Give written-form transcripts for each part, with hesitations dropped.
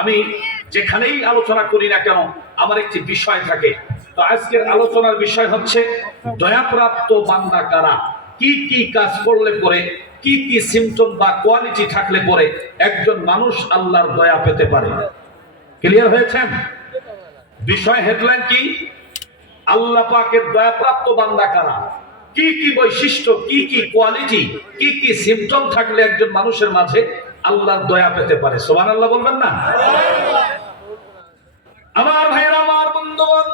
আমি যেখানেই আলোচনা করি না কেন আমার একটি বিষয় থাকে। তো আজকের আলোচনার বিষয় হচ্ছে দয়াপ্রাপ্ত বান্দা কারা, কি কি কাজ করলে পরে, কি কি সিমটম বা কোয়ালিটি থাকলে পরে একজন মানুষ আল্লাহর দয়া পেতে পারে। ক্লিয়ার হয়েছেন? বিষয় হেডলাইন কি? আল্লাহ পাকের দয়াপ্রাপ্ত বান্দা কারা, কি কি বৈশিষ্ট্য, কি কি কোয়ালিটি, কি কি সিমটম থাকলে একজন মানুষের মাঝে আল্লাহর দয়া পেতে পারে। সুবহানাল্লাহ বলবেন না? আমার ভাইয়েরা, আমার বন্ধুগণ,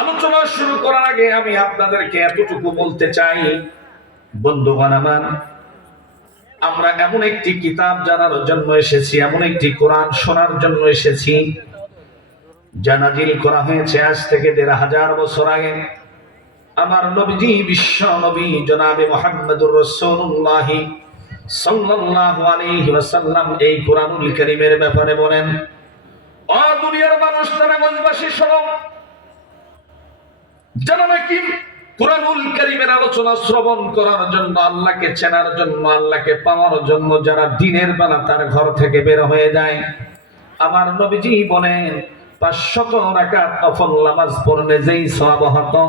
আলোচনা শুরু করার আগে আমি আপনাদেরকে এতটুকু বলতে চাই, বন্ধুগণ আমার, আমরা এমন একটি কিতাব জানার জন্য এসেছি, এমন একটি কোরআন শোনার জন্য এসেছি যা নাজিল করা হয়েছে আজ থেকে ১৫০০ বছর আগে। আমার নবীজি, বিশ্ব নবী জনাবে মুহাম্মদুর রাসূলুল্লাহ সাল্লাল্লাহু আলাইহি ওয়াসাল্লাম এই কোরআনুল কারীমের ব্যাপারে বলেন, ও দুনিয়ার মানুষ, তারা মজবাসী শোনো, যারা নাকি কোরআনুল কারীমের আলোচনা শ্রবণ করার জন্য, আল্লাহকে চেনার জন্য, আল্লাহকে পাওয়ার জন্য যারা দিনের বেলা তার ঘর থেকে বের হয়ে যায়, আমার নবীজি বলেন ৫০০ রাকাত নফল নামাজ পড়লে যেই সওয়াব হতো,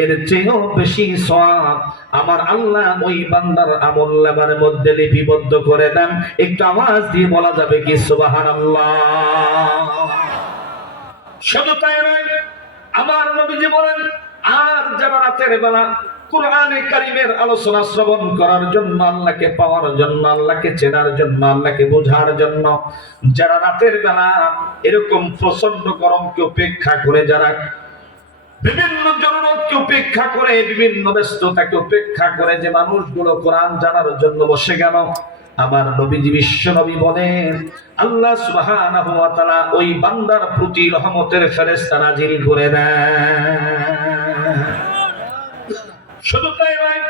এর চেয়েও বেশি সওয়াব আমার আল্লাহ ওই বান্দার আমলনামার মধ্যে লিপিবদ্ধ করে দেন। একটু আওয়াজ দিয়ে বলা যাবে কি সুবহানাল্লাহ? শুধু তাই নয়, আমার নবীজি বলেন, আর যারা রাতের বেলা কোরআনে কারীমের আলোচনা শ্রবণ করার জন্য, আল্লাহকে পাওয়ার জন্য, আল্লাহকে চেনার জন্য, আল্লাহকে বোঝার জন্য যারা রাতের বেলা এরকম প্রচন্ড গরমকে উপেক্ষা করে, যারা বিভিন্ন জরুরতকে উপেক্ষা করে, বিভিন্ন ব্যস্ততাকে উপেক্ষা করে যে মানুষগুলো কোরআন জানার জন্য বসে গেল, আমার নবীজি বিশ্ব নবী বলেন, আল্লাহ সুবহানাহু ওয়া তাআলা ওই বান্দার প্রতি রহমতের ফেরেশতা নাজিল করে দেন। শুধু তাই নয়,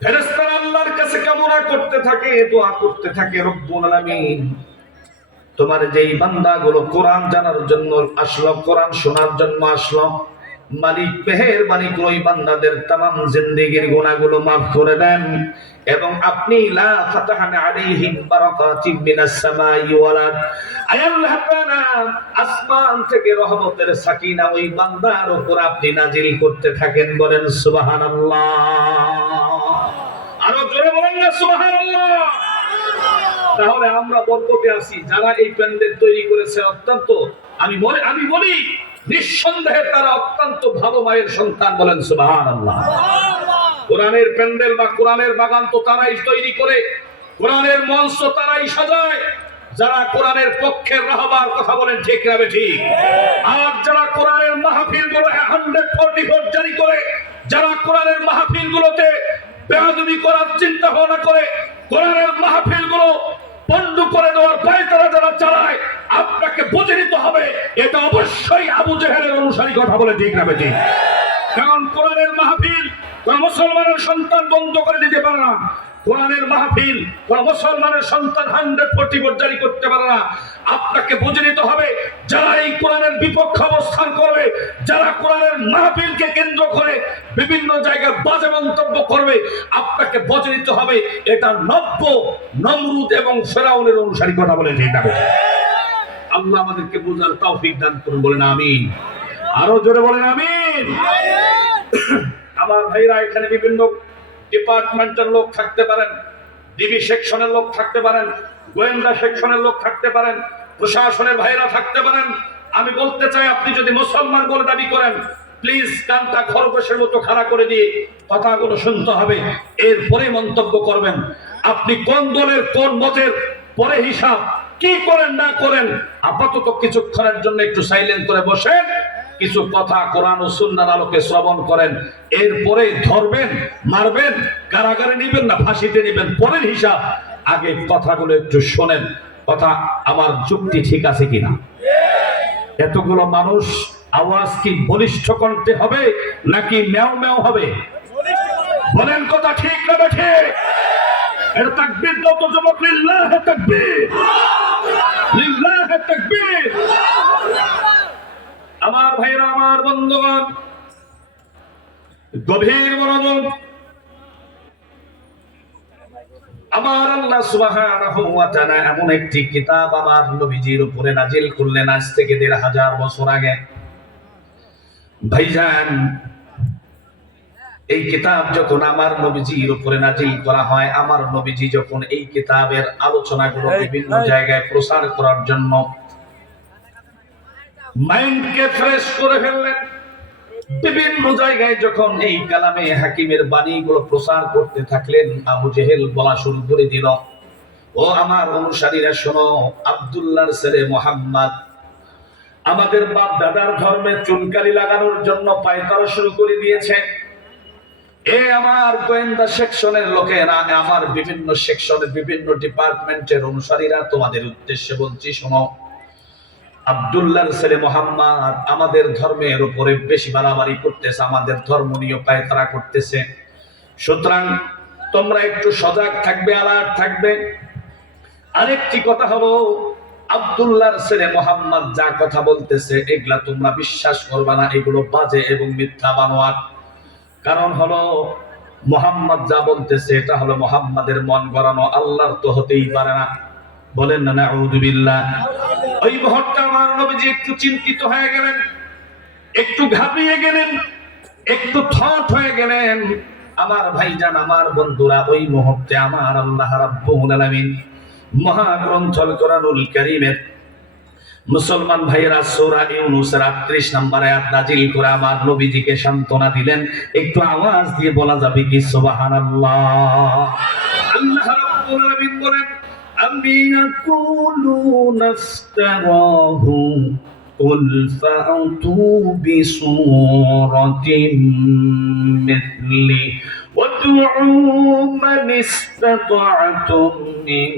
ফেরেশতারা আল্লাহর কাছে কামনা করতে থাকে, দোয়া করতে থাকে, রব্বুল আলামিন, তোমার যেই বান্দাগুলো কোরআন জানার জন্য আসলো, কোরআন শোনার জন্য আসলো, মালিক মেহেরবানি করে ওই বান্দাদের তামাম জিন্দেগীর গুনাহগুলো মাফ করে দেন, এবং আপনি লা ফাতাহানা আলাইহিম বারাকাতিন মিনাস সামাই ওয়াল আরদ, আয় আল্লাহ তাআলা আসমান থেকে রহমতের সাকিনা ওই বান্দার উপর আপনি নাজিল করতে থাকেন। বলেন সুবহানাল্লাহ। আরো জোরে বলেন না সুবহানাল্লাহ। তাহলে আমরা বরকতে আছি। যারা এই প্যান্ডেল তৈরি করেছে, অত্যন্ত আমি বলি নিঃসন্দেহে তারা অত্যন্ত ভালো মায়ের সন্তান। বলেন সুবহানাল্লাহ। কোরআনের প্যান্ডেল বা কোরআনের বাগান তো তারাই তৈরি করে, কোরআনের মঞ্চ তারাই সাজায় যারা কোরআনের পক্ষের রাহবার কথা বলেন, ঠিক না ঠিক? আর যারা কোরআনের মাহফিল গুলো 144 জারি করে, যারা কোরআনের মাহফিল গুলোতে বেয়াদবি করার চিন্তা ভাবনা করে, কোরআনের মাহফিল গুলো বন্ধ করে দেওয়ার পায়তারা যারা চালায়, আপনাকে বুঝে নিতে হবে এটা অবশ্যই আবু জেহেলের অনুসারী কথা বলে, ঠিক না ঠিক? কারণ কোরআনের মাহফিল কোন মুসলমানের সন্তান বন্ধ করে দিতে পারে না, কোরআনের মাহফিল কোন মুসলমানের সন্তান 144 জারি করতে পারে না। আপনাকে বুঝে নিতে হবে যারা এই কোরআনের বিপক্ষে অবস্থান করবে, যারা কোরআনের মাহফিলকে কেন্দ্র করে বিভিন্ন জায়গায় বাজে মন্তব্য করবে, আপনাকে বুঝে নিতে হবে এটা নমরুদ এবং ফেরাউনের অনুসারী কথা বলে, ঠিক না? আল্লাহ আমাদেরকে বুঝার তৌফিক দান করুন। বলেন আমিন। আরো জোরে বলেন আমিন। আমার ভাইরা, এখানে বিভিন্ন ডিপার্টমেন্টের লোক থাকতে পারেন, ডিবি সেকশনের লোক থাকতে পারেন, গোয়েন্দা সেকশনের লোক থাকতে পারেন, প্রশাসনের ভাইরা থাকতে পারেন। আমি বলতে চাই, আপনি যদি মুসলমান বলে দাবি করেন, প্লিজ কানটা খরগোশের মতো খাড়া করে দিয়ে কথাগুলো শুনতে হবে, এরপরে মন্তব্য করবেন। আপনি কোন দলের কোন মতের পরে হিসাব কি করেন না করেন, আপাতত কিছুক্ষণের জন্য একটু সাইলেন্ট করে বসেন, কিছু কথা কোরআন ও সুন্নাহর আলোকে শ্রবণ করেন, এরপরে ধরবেন, মারবেন, কারাগারে নিবেন না ফাঁসিতে নিবেন, পরের হিসাব। আগে কথাগুলো একটু শোনেন, কথা আমার যুক্তি ঠিক আছে কিনা। এতগুলো মানুষ আওয়াজ কি বলিষ্ঠ কণ্ঠে হবে নাকি ম্যাও ম্যাও হবে? বলেন কথা ঠিক না ঠিক? এটা তাকবীর দাও তো যুবক, লিল্লাহি তাকবীর, লিল্লাহি তাকবীর। আমার ভাইরা, আমার বন্ধুগণ, গভীর মনোযোগ। আমার আল্লাহ সুবহানাহু ওয়া তাআলা এমন একটি কিতাব আমার নবীজির উপরে নাজিল করলেন আজ থেকে ১৫০০ বছর আগে। ভাইজান, এই কিতাব যখন আমার নবীজির উপরে নাজিল করা হয়, আমার নবীজি যখন এই কিতাবের আলোচনাগুলো বিভিন্ন জায়গায় প্রচার করার জন্য মাইন্ডকে ফ্রেশ করে ফেললেন, বিভিন্ন জায়গায় যখন এই কালামে হাকিমের বাণীগুলো প্রচার করতে থাকলেন, আবু জেহেল বলা শুরু করে দিল, ও আমার অনুসারীরা শোনো, আব্দুল্লাহর ছেলে মুহাম্মদ আমাদের বাপ দাদার ধর্মে চুনকালি লাগানোর জন্য পায়তারা শুরু করে দিয়েছে। এ আমার গোয়েন্দা সেকশনের লোকেরা, আমার বিভিন্ন সেকশনের বিভিন্ন ডিপার্টমেন্টের অনুসারীরা, তোমাদের উদ্দেশ্যে বলছি শোনো, আব্দুল্লাহর ছেলে মুহাম্মদ আমাদের ধর্মের উপরে বেশি বাড়াবাড়ি করতেছে, আমাদের ধর্ম নিয়ে পায়তারা করতেছে। সুতরাং তোমরা একটু সজাগ থাকবে, আলার্ট থাকবে। আরেকটি কথা হলো, আব্দুল্লাহর ছেলে মুহাম্মদ যা কথা বলতেছে এগুলা তোমরা বিশ্বাস করবে না, এগুলো বাজে এবং মিথ্যা বানোয়াট। কারণ হলো মুহাম্মদ যা বলতেছে এটা হলো মুহাম্মাদের মন গড়ানো, আল্লাহর তো হতেই পারে না। বলেন না নাউযু বিল্লাহ। ওই মুহূর্তে আমার নবীজি একটু চিন্তিত হয়ে গেলেন, একটু ঘাবড়িয়ে গেলেন, একটু থট হয়ে গেলেন। আমার ভাইজান, আমার বন্ধুরা, ওই মুহূর্তে আমার আল্লাহ রাব্বুল আলামিন মহাগ্রন্থ আল কোরআনুল কারীমের মুসলমান ভাইয়েরা সূরা ইউনূসের ৩৮ নম্বর আয়াত নাযিল করে আমার নবীজিকে সান্ত্বনা দিলেন। একটু আওয়াজ দিয়ে বলা যাবে কি সুবহানাল্লাহ? আল্লাহ রাব্বুল আলামিন বলেন, আম ইয়াকুলুনা ইফতারাহু কুল ফা'তু বিসূরাতিন মিথলি وادعوا من استطعتم من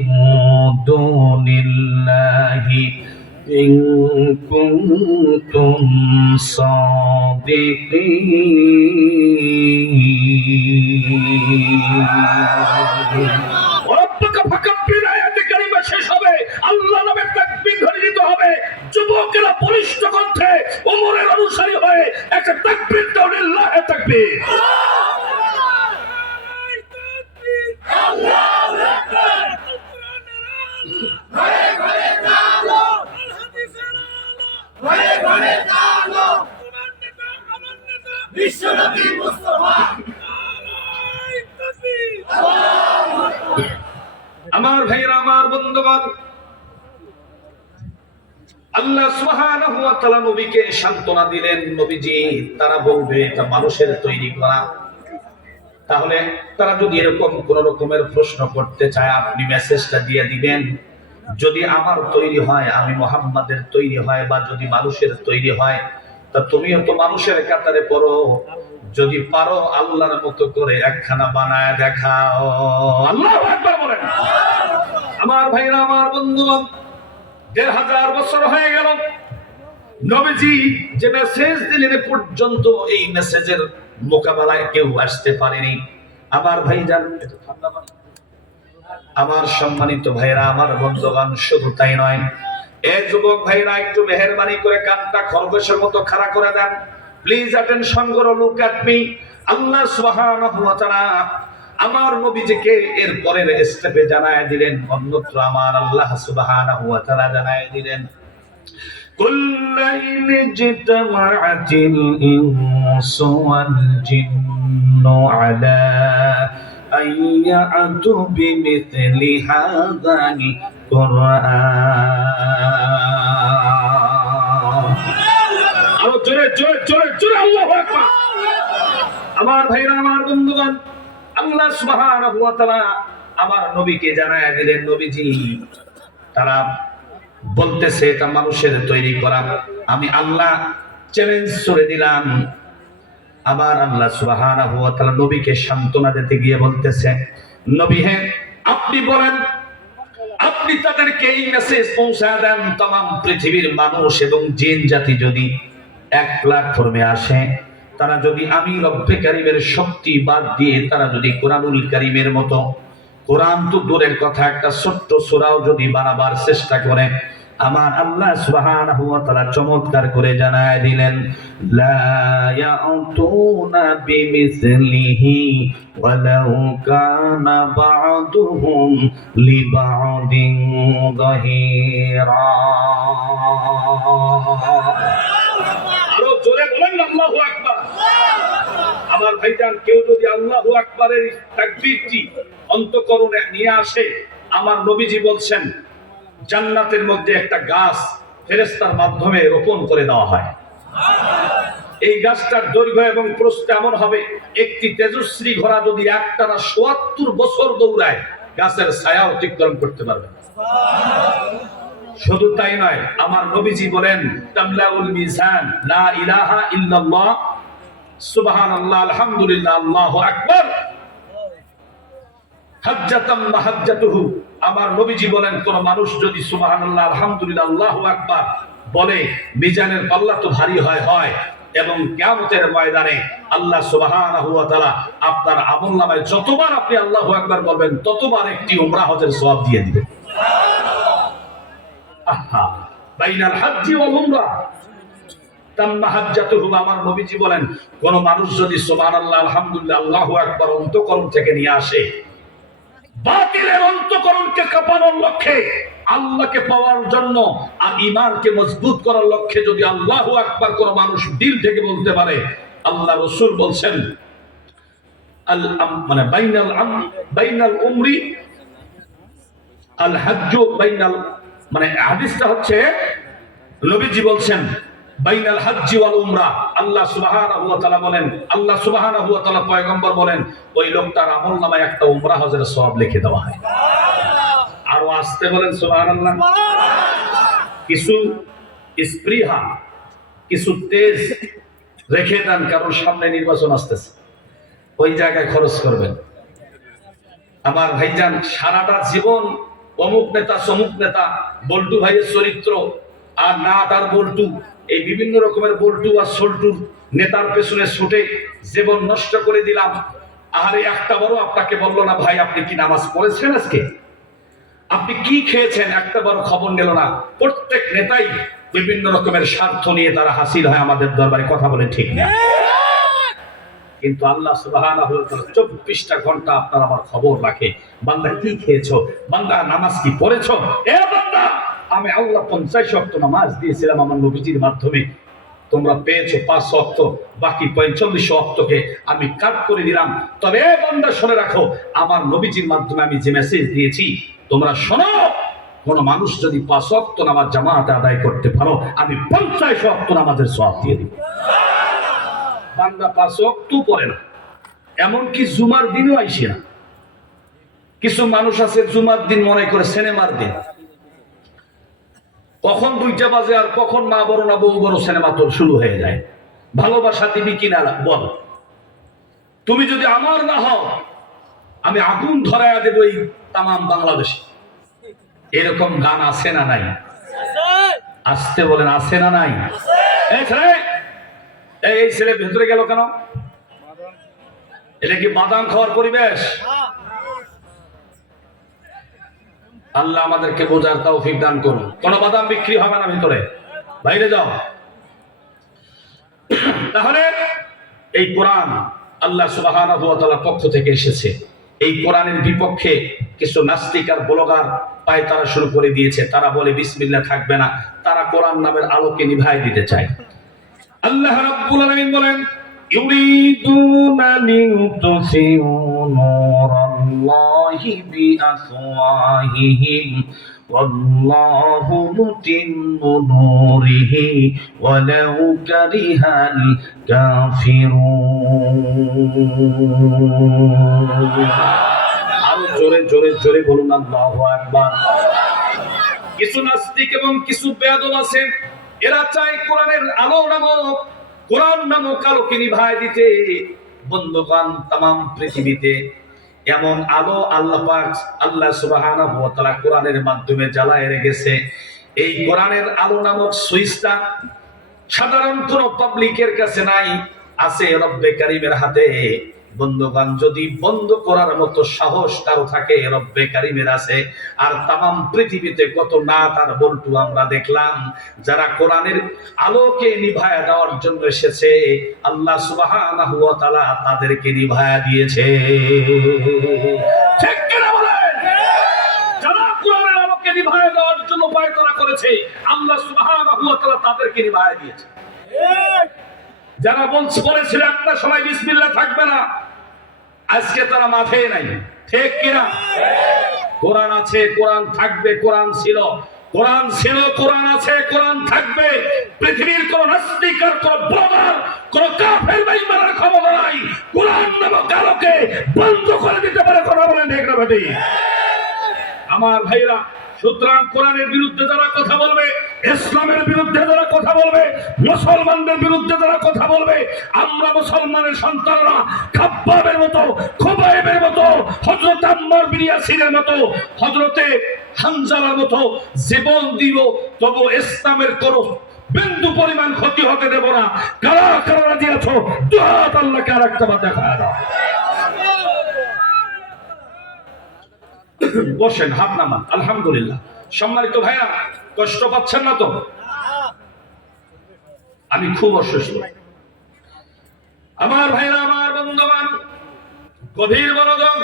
دون الله إن كنتم صادقين وربك فكبر آيات كريمة শেষ হবে, আল্লাহ নামে তাকবীর ধরে দিতে হবে। যুবকেরা বলিষ্ঠ কণ্ঠে ওমরের অনুসারী হয়ে একটা তাকবীর দাও, লিল্লাহি তাকবীর। আমার ভাইরা, আমার বন্ধুগণ, আল্লাহ সুবহানাহু ওয়া তাআলা নবীকে সান্ত্বনা দিলেন। নবীজি তারা বলবে এটা মানুষের তৈরি করা, তাহলে তারা যদি এরকম কোন রকমের প্রশ্ন করতে চায় আপনি মেসেজটা দিয়ে দিবেন, যদি আমার তৈরি হয়, আমি মুহাম্মাদের তৈরি হয়, বা যদি মানুষের তৈরি হয়, তা তুমিও তো মানুষের কাতারে পড়ো, যদি পারো আল্লাহর মতো করে একখানা বানায় দেখাও। আল্লাহু আকবার বলেন। আমার ভাইরা, আমার বন্ধুগণ, ১৫০০ বছর হয়ে গেল নবীজি যে মেসেজ দিলেন পর্যন্ত এই মেসেজের মোকাবেলায় কেউ আসতে পারেনি। আমার ভাইজান, আমার সম্মানিত ভাইরা, আমার বন্ধুগণ, শুধু তাই নয়, এ যুবক ভাইরা একটু মেহেরবানি করে কানটা খরগোশের মতো খাড়া করে দেন। প্লিজ অ্যাটেনশন করো, লুক এট মি। আল্লাহ সুবহানাহু ওয়া তাআলা আমার নবীজিকে এর পরের স্টেপে জানায় দিলেন, অন্যত্র আমার আল্লাহ সুবহানাহু ওয়া তাআলা জানায় দিলেন, কুল্লাইন জিতমাআতিল ইনসু ওয়াল জিন্নু আলা আইয়াতু বিমিথলি হাযাল কুরআন। আরো জোরে জোরে জোরে জোরে আল্লাহু আকবার। আমার ভাইরা, আমার বন্ধুগণ, আল্লাহ সুবহানাহু ওয়া তাআলা আমার নবীকে জানায় দিলেন, নবীজি তারা বলতেছে এটা মানুষের তৈরি করা, আমি আল্লাহ চ্যালেঞ্জ করে দিলাম। আমার আল্লাহ সুবহানাহু ওয়া তাআলা নবীকে সান্ত্বনা দিতে গিয়ে বলতেছে, নবী হ্যাঁ আপনি বলেন, আপনি তাদেরকে এই মেসেজ পৌঁছায় দেন, तमाम পৃথিবীর মানুষ এবং জিন জাতি যদি এক প্ল্যাটফর্মে আসে, তারা যদি আমি রব্বে কারীমের শক্তি বাদ দিয়ে তারা যদি কোরআনুল কারীমের মতো, কোরআন তো দূরের কথা, একটা ছোট্ট সূরাও যদি বানাবার চেষ্টা করে, আমার আল্লাহ সুবহানাহু ওয়া তাআলা চমৎকার করে জানায় দিলেন, লা ইয়াতুনা বিমিসলিহি ওয়ালাউ কানা বা'দুহুম লিবা'দিন যাহিরা। আরো জোরে বলেন আল্লাহু আকবার। আমার ভাইজান, কেউ যদি আল্লাহু আকবারের তাকবীরটি অন্তঃকরণে নিয়ে আসে, আমার নবীজি বলছেন জান্নাতের মধ্যে একটা গাছ ফেরেশতার মাধ্যমে রোপণ করে দেওয়া হয়। এই গাছটার দৈর্ঘ্য এবং প্রস্থ এমন হবে, একটি তেজস্বী ঘোড়া যদি একটানা ৭৪ বছর দৌড়ায়, গাছের ছায়া অতিক্রম করতে পারবে। শুধু তাই নয়, আমার নবীজি বলেন, তামলাউল মিজান লা ইলাহা ইল্লাল্লাহ সুবহানাল্লাহ আলহামদুলিল্লাহ আল্লাহু আকবার হাজ্জাতাম মাহাজ্জাতুহু। আমার নবীজি বলেন, কোন মানুষ যদি সুবহানাল্লাহ আলহামদুলিল্লাহ আল্লাহু আকবার বলে, মিজানের পাল্লা তো ভারী হয় এবং কিয়ামতের ময়দানে আল্লাহ সুবহানাহু ওয়া তাআলা আপনার আমলনামায় যতবার আপনি আল্লাহু আকবার বলবেন, ততবার একটি উমরা হজের সওয়াব দিয়ে দিবেন। আহা, বাইনাল হাজ্জি ওয়াল উমরা তাম্মা হাজ্জাতুহু। আমার নবীজি বলেন, কোন মানুষ যদি সুবহানাল্লাহ আলহামদুলিল্লাহ আল্লাহু আকবার অন্তঃকরণ থেকে নিয়ে আসে, বাতিলের অন্তঃকরণকে কাঁপানোর লক্ষ্যে, আল্লাহকে পাওয়ার জন্য আর ঈমানকে মজবুত করার লক্ষ্যে যদি আল্লাহু আকবার কোন মানুষ দিল থেকে বলতে পারে, আল্লাহ রাসূল বলছেন, মানে বাইনাল উমরি আল হাজ্জু বাইনাল, মানে হাদিসটা হচ্ছে নবীজি বলছেন বাইনাল হাজ্জি ওয়াল উমরা। আল্লাহ সুবহানাহু ওয়া তাআলা বলেন, আল্লাহ সুবহানাহু ওয়া তাআলা পয়গম্বর বলেন, ওই লোকটার আমলনামায় একটা উমরা হজের সওয়াব লিখে দেওয়া হয়। আর আসতে বলেন সুবহানাল্লাহ। কিছু স্পৃহা, কিছু তেজ রেখে দেন, কারণ সামনে নির্বাচন আসতেছে, ওই জায়গায় খরচ করবেন। আমার ভাইজান, সারাটা জীবন অমুক নেতা সমুক নেতা, বল্টু ভাইয়ের চরিত্র আর না তার বল্টু, এই বিভিন্ন রকমের বল্টু আর সল্টুর নেতার পেছনে ছুটে জীবন নষ্ট করে দিলাম। আরে একটা বড় আপনাকে বললো না, ভাই আপনি কি নামাজ পড়েছেন আজকে, আপনি কি খেয়েছেন, একটা বড় খবর নিল না। প্রত্যেক নেতাই বিভিন্ন রকমের স্বার্থ নিয়ে তারা হাসিল হয় আমাদের দরবারে, কথা বলে ঠিক না। কিন্তু আল্লাহ সুবহানাহু ওয়া তাআলা 24টা ঘন্টা আপনার আমার খবর রাখে, বান্দা কি খেয়েছো, বান্দা নামাজ কি পড়েছো। এ বান্দা, আমি আল্লাহ 50 ওয়াক্ত নামাজ দিয়েছিলাম আমার নবীজির মাধ্যমে, তোমরা পেয়েছো 5 ওয়াক্ত, বাকি 45 ওয়াক্তকে আমি কাট করে দিলাম। তবে এ বান্দা শুনে রাখো, আমার নবীজির মাধ্যমে আমি যে মেসেজ দিয়েছি তোমরা শোনো, কোন মানুষ যদি 5 ওয়াক্ত নামাজ জামাতে আদায় করতে পারো, আমি 50 ওয়াক্ত নামাজের সওয়াব দিয়ে দিব। বান্দা 5 ওয়াক্ত পড়ে না, এমনকি জুমার দিনও আইসে না। কিছু মানুষ আছে জুমার দিন মনে করে সিনেমার দিন, কখন 2টা বাজে আর কখন মা বড় না বউ বড় সিনেমা তো শুরু হয়ে যায়। ভালোবাসা দিবি কিনা বল, তুমি যদি আমার না হও আমি আগুন ধরায়া দেব এই তামাম বাংলাদেশে। এরকম গান আছে না নাই? আসতে বলেন, আছে না নাই? এই ছেলে ভেতরে গেল কেন? এটা কি বাদাম খাওয়ার পরিবেশ? আল্লাহ আমাদেরকে বোঝার তৌফিক দান করুন। কোন বাদাম বিক্রি হবে না ভিতরে, বাইরে যাও। তাহলে এই কোরআন আল্লাহ সুবহানাহু ওয়া তাআলার পক্ষ থেকে এসেছে। এই কোরআনের বিপক্ষে কিছু নাস্তিক আর ব্লগার পায়তারা শুরু করে দিয়েছে। তারা বলে বিসমিল্লাহ থাকবে না, তারা কোরআন নামের আলোকে নিভাই দিতে চায়। আল্লাহ রাব্বুল আলামিন বলেন, ইউরিদুনা লিউতফিউ নূরাল্লাহি বিআফওয়াহিহিম ওয়াল্লাহু মুতিম্মু নূরিহি ওয়ালাউ কারিহাল কাফিরুন। আরো জোরে জোরে জোরে বলুন আল্লাহু আকবার। কিছু নাস্তিক এবং কিছু বেয়াদব আছেন, এরা চায় কোরআনের আলো নামক, কোরআন নামক আলোকে নিভায় দিতে। বন্ধুগণ, তামাম পৃথিবীতে এমন আলো আল্লাহ পাক, আল্লাহ সুবহানাহু ওয়া তাআলা কোরআনের মাধ্যমে জ্বালায় রেখেছে। এই কোরআনের আলো নামক সুইচটা সাধারণ কোন পাবলিকের কাছে নাই, আছে রব্বে কারীমের হাতে। বন্ধুগণ, যদি বন্ধ করার মতো সাহস কারো থাকে রব্বে কারিমের আছে। আর তাম পৃথিবীতে কত নাত আর বল্টু আমরা দেখলাম যারা কোরআনের আলোকে নিভায়া দেওয়ার জন্য এসেছে, আল্লাহ সুবহানাহু ওয়া তাআলা তাদেরকে নিভায়া দিয়েছে। ঠিক কিনা বলেন? যারা কোরআনের আলোকে নিভায়া দেওয়ার জন্য পায়তারা করেছে, আল্লাহ সুবহানাহু ওয়া তাআলা তাদেরকে নিভায়া দিয়েছে। যারা বলেছিল একটা সময় বিসমিল্লাহ থাকবে না, আজকে তারা মাঠে নাই। ঠিক কিনা? কোরআন আছে, কোরআন থাকবে, কোরআন ছিল, কোরআন ছিল, কোরআন আছে, কোরআন থাকবে। পৃথিবীর কোন নাস্তিক আর কোন ব্লগার, কোন কাফের বেঈমানের ক্ষমতা নাই কোরআন নামক আলোকে বন্ধ করে দিতে পারে। কথা বলেন ঠিক না বেটি? আমার ভাইরা, সুতরাং কোরআনের বিরুদ্ধে যারা কথা বলবে, ইসলামের বিরুদ্ধে যারা কথা বলবে, মুসলমানদের বিরুদ্ধে যারা কথা বলবে, আমরা মুসলমানের সন্তানরা খাব্বাবের মতো, খুবাইবের মতো, হযরত আম্মার বিন ইয়াসিরের মতো, হযরতে হামজার মতো জীবন দিব, তবু ইসলামের কোন বিন্দু পরিমাণ ক্ষতি হতে দেব না। কারা কারা রাজি আছো? দুই হাত আল্লাহকে আরেকটা বার দেখায় দাও। বসেন, হাত নামান। আলহামদুলিল্লাহ। সম্মানিত ভাইয়া, কষ্ট পাচ্ছেন না তো? আমি খুব অসুস্থ। আমার ভাইরা, আমার বন্ধুগণ, গভীর মনোযোগ।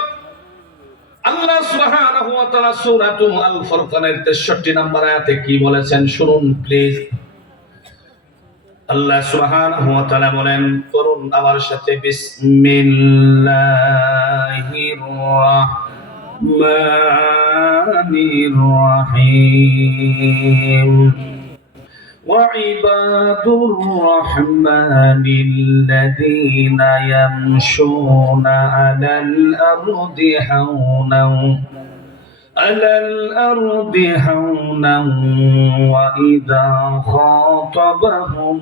আল্লাহ সুবহানাহু ওয়া তাআলা সূরা আল ফুরকানের 63 নম্বর আয়াতে কি বলেছেন শুনুন প্লিজ। আল্লাহ সুবহানাহু ওয়া তাআলা বলেন, করুন আমার সাথে, বিসমিল্লাহির রাহমানির রহিম। وعباد الرحمن الذين يمشون على الأرض هونا وإذا خاطبهم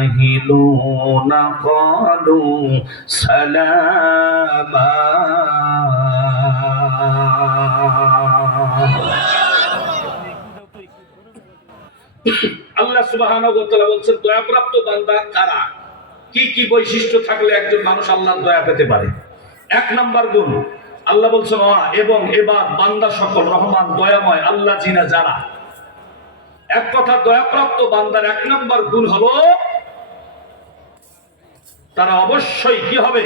الجاهلون قالوا سلاما। আল্লাহ সুবহানাহু ওয়া তাআলা বলেন, দয়াপ্রাপ্ত বান্দা কারা? কি কি বৈশিষ্ট্য থাকলে একজন মানুষ আল্লাহর দয়া পেতে পারে? এক নাম্বার গুণ আল্লাহ বলছেন, এবং এবার বান্দা সকল রহমান দয়াময় আল্লাহ জিনা যারা। এক কথা, দয়াপ্রাপ্ত বান্দার এক নাম্বার গুণ হলো তারা অবশ্যই কি হবে?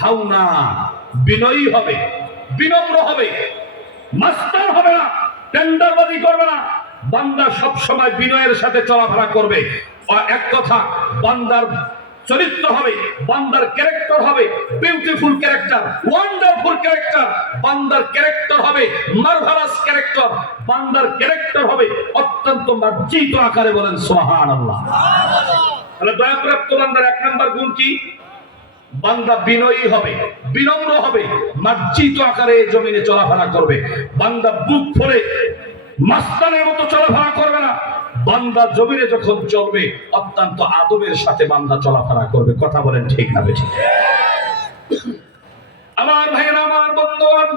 হাওনা, বিনয়ী হবে, বিনম্র হবে, মাস্তান হবে না, টেন্ডারবাজি করবে না। বান্দা সব সময় বিনয়ের সাথে চলাফেরা করবে। এক কথা, বান্দার চরিত্র হবে, বান্দার ক্যারেক্টার হবে বিউটিফুল ক্যারেক্টার, ওয়ান্ডারফুল ক্যারেক্টার। বান্দার ক্যারেক্টার হবে মারভারাস ক্যারেক্টার, বান্দার ক্যারেক্টার হবে অত্যন্ত মার্জিত আকারে। বলেন সুবহানাল্লাহ। তাহলে দয়াপ্রাপ্ত বান্দার এক নাম্বার গুণ কি? বান্দা বিনয়ী হবে, বিনম্র হবে, মার্জিত আকারে জমিনে চলাফেরা করবে। বান্দা বুক ফুলে মাস্তানের মতো চলাফেরা করবে না। বান্দা জমিনে যখন চলবে অত্যন্ত আদবের সাথে বান্দা চলাফেরা করবে। কথা বলেন ঠিক না বেঠিক? আমার ভাইরা, আমার বন্ধুগণ,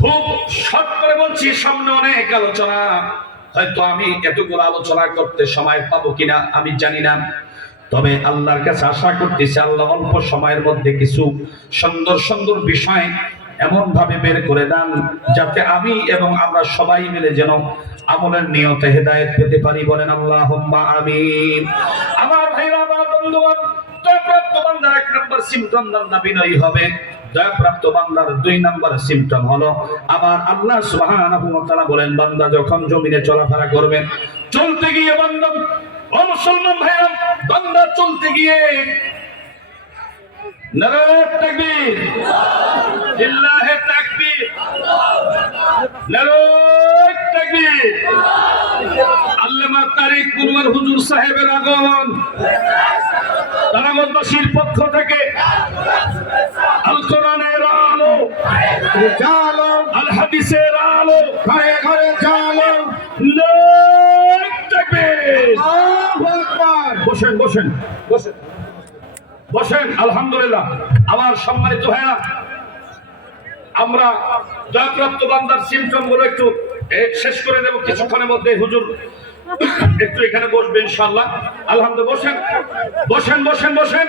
খুব শর্ট করে বলছি, সামনে অনেক আলোচনা। হয়তো আমি এতগুলো আলোচনা করতে সময় পাবো কিনা আমি জানি না, তবে আল্লাহর কাছে আশা করতেছি আল্লাহ অল্প সময়ের মধ্যে কিছু সুন্দর সুন্দর বিষয় এমন ভাবে বের করে দেন যাতে আমি এবং আমরা সবাই মিলে যেন আমলের নিয়তে হেদায়েত পেতে পারি। বলেন আল্লাহুম্মা আমিন। আমার ভাইরা, আমার বন্ধুগণ, দয়াপ্রাপ্ত বান্দার এক নম্বর সিম্পটম বান্দা বিনয়ী হবে। দয়াপ্রাপ্ত বান্দার দুই নম্বর সিম্পটম হলো, আবার আল্লাহ সুবহানাহু ওয়া তাআলা বলেন, বান্দা যখন জমিনে চলাফেরা করবে, চলতে গিয়ে বান্দা, ও মুসলমান ভাইরা, বান্দা চলতে গিয়ে নারে তাকবীর, লিল্লাহি তাকবীর, নারে তাকবীর। আল্লামা তারিক কুরওয়ার হুজুর সাহেবের আগমন, তারাগতবাসীর পক্ষ থেকে আল কোরআনের আলো, জালো, আল হাদিসের আলো, ঘরে ঘরে জালো, নারে তাকবীর, আল্লাহু আকবার। বসেন বসেন বসেন বসেন। আলহামদুলিল্লাহ। আমার সম্মানিত ভাইরা, আমরা দয়াপ্রাপ্ত বান্দার সিম্পটম গুলো একটু শেষ করে দেব কিছুক্ষণের মধ্যে। হুজুর একটু এখানে বসবে ইনশাআল্লাহ। আলহামদুলিল্লাহ। বসেন বসেন বসেন বসেন।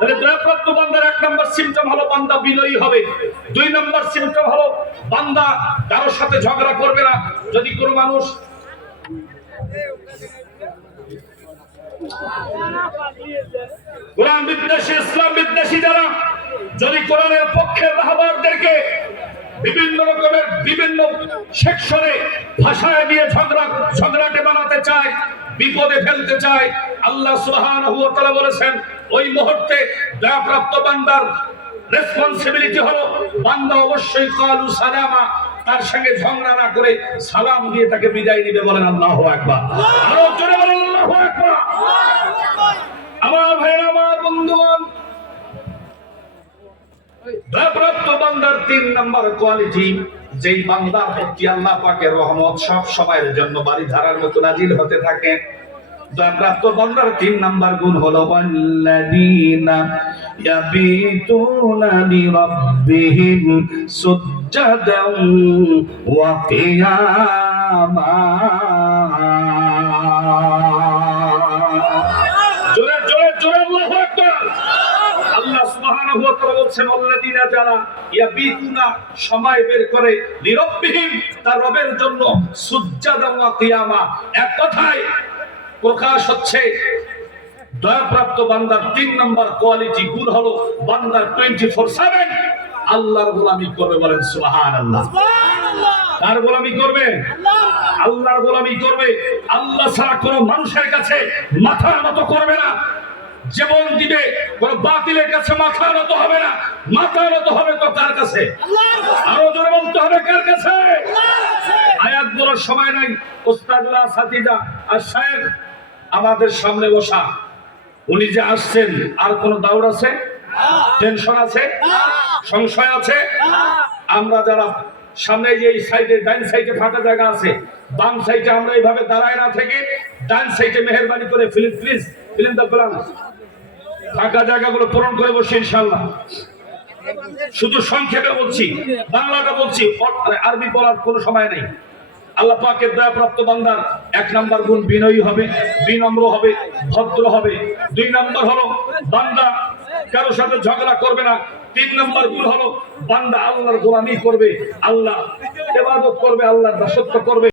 তাহলে দয়াপ্রাপ্ত বান্দার 1 নম্বর সিম্পটম হলো বান্দা বিনয়ী হবে। 2 নম্বর সিম্পটম হলো বান্দা কারোর সাথে ঝগড়া করবে না। যদি কোনো মানুষ কোরআন বিদ্বেষী, ইসলাম বিদ্বেষী যারা যদি কোরআনের পক্ষে রাহবারদেরকে বিভিন্ন রকমের বিভিন্ন সেকশনে ভাষায় দিয়ে ঝগড়াটে বানাতে চায়, বিপদে ফেলতে চায়, আল্লাহ সুবহানাহু ওয়া তাআলা বলেছেন ওই মুহূর্তে দয়াপ্রাপ্ত বান্দার রেসপন্সিবিলিটি হলো বান্দা অবশ্যই কালু সালামা, তার সঙ্গে ঝগড়া না করে সালাম দিয়ে তাকে বিদায় দিবে। বলেন আল্লাহু আকবার। আরো জোরে বলেন আল্লাহু আকবার। আমার ভাইরা, আমার বন্ধুগণ, দয়াপ্রাপ্ত বান্দার 3 নম্বর কোয়ালিটি, যেই বান্দার প্রতি আল্লাহ পাকের রহমত সব সময়ের জন্য বারিধারার মতো নাজিল হতে থাকে। দয়াপ্রাপ্ত বান্দার 3 নম্বর গুণ হলো ওয়াল্লাযীনা ইয়াবিতুনা লিরাব্বিহিম সুজদান ওয়া কিয়ামা। জোরে জোরে জোরে আল্লাহু আকবার। আল্লাহ সুবহানাহু ওয়া তাআলা বলেন ওয়াল্লাযীনা যারা ইয়াবিতুনা সময় বের করে লিরাব্বিহিম তার রবের জন্য সুজদান ওয়া কিয়ামা। এক কথায় প্রকাশ হচ্ছে দয়াপ্রাপ্ত বান্দার 3 নম্বর কোয়ালিটি গুণ হলো বান্দার 24/7 আল্লাহর গোলামি করবে। বলেন সুবহানাল্লাহ। কার গোলামি করবে? আল্লাহর গোলামি করবে। আল্লাহ ছাড়া কোনো মানুষের কাছে মাথা নত করবে না। জীবন দিবে, কোন বাতিলের কাছে মাথা নত হবে না। মাথা নত হবে তো কার কাছে? আরো জোরে বলতে হবে কার কাছে? আয়াত বলার সময় নাই। ওস্তাদুল্লাহ সাতিজা আর শায়েখ আমাদের সামনে বসা, উনি যে আসছেন, আর কোন দাউড় আছে? টেনশন আছে? সংশয় আছে? আমরা যারা সামনে যে সাইডে ডান সাইডে ফাঁকা জায়গা আছে, বাম সাইডে আমরা এইভাবে দাঁড়ায় না থেকে ডান সাইডে মেহেরবানি করে প্লিজ ফিল্ম দা প্ল্যান ফাঁকা জায়গাগুলো পূরণ করে বসে ইনশাআল্লাহ। শুধু সংক্ষেপে বলছি, বাংলাটা বলছি, আরবি বলার কোনো সময় নেই। আল্লাহ পাকের দয়াপ্রাপ্ত বান্দার 1 নম্বর গুণ বিনয়ী হবে, বিনম্র হবে, ভদ্র হবে। 2 নম্বর হলো বান্দা কারোর সাথে ঝগড়া করবে না। 3 নম্বর গুণ হলো বান্দা আল্লাহর গোলামি করবে, আল্লাহ ইবাদত করবে, আল্লাহর দাসত্ব করবে।